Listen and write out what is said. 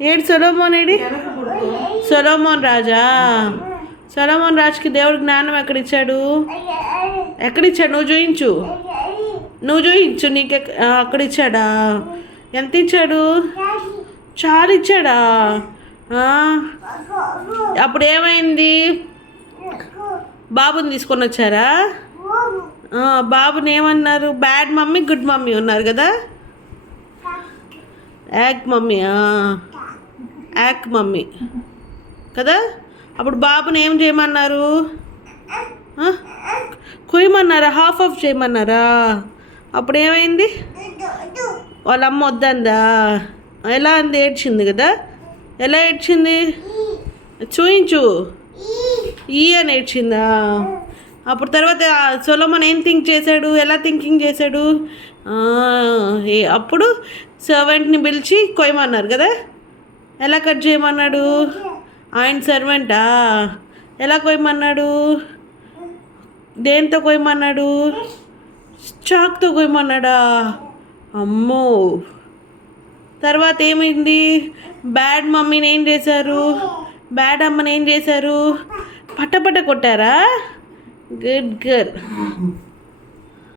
ఏడు సొలొమోన్ ఏడి? సొలొమోన్ రాజా. సొలొమోన్ రాజుకి దేవుడు జ్ఞానం ఎక్కడిచ్చాడు? ఎక్కడిచ్చాడు? నువ్వు చూయించు నీకు అక్కడ ఇచ్చాడా? ఎంత ఇచ్చాడు? చాలా ఇచ్చాడా? అప్పుడు ఏమైంది? బాబుని తీసుకొని వచ్చారా? బాబుని ఏమన్నారు? బ్యాడ్ మమ్మీ గుడ్ మమ్మీ ఉన్నారు కదా. యాక్ మమ్మీ యాక్ మమ్మీ కదా. అప్పుడు బాబుని ఏం చేయమన్నారు? కుయ్యమన్నారా? హాఫ్ ఆఫ్ చేయమన్నారా? అప్పుడు ఏమైంది? వాళ్ళ అమ్మ వద్దందా? ఎలా అంది? ఏడ్చింది కదా. ఎలా ఏడ్చింది? చూయించు. ఈ అని ఏడ్చిందా? అప్పుడు తర్వాత సొలొమోన్ ఏం థింక్ చేశాడు? ఎలా థింకింగ్ చేశాడు? అప్పుడు సర్వెంట్ని పిలిచి కొయ్యమన్నారు కదా. ఎలా కట్ చేయమన్నాడు? ఆయన సర్వెంటా? ఎలా కొయ్యమన్నాడు? దేంతో కొయ్యమన్నాడు? చాక్తో కొయ్యమన్నాడా? అమ్మో. తర్వాత ఏమైంది? బ్యాడ్ మమ్మీని ఏం చేశారు? బ్యాడ్ అమ్మని ఏం చేశారు? పట్టపట్ట కొట్టారా? Good girl.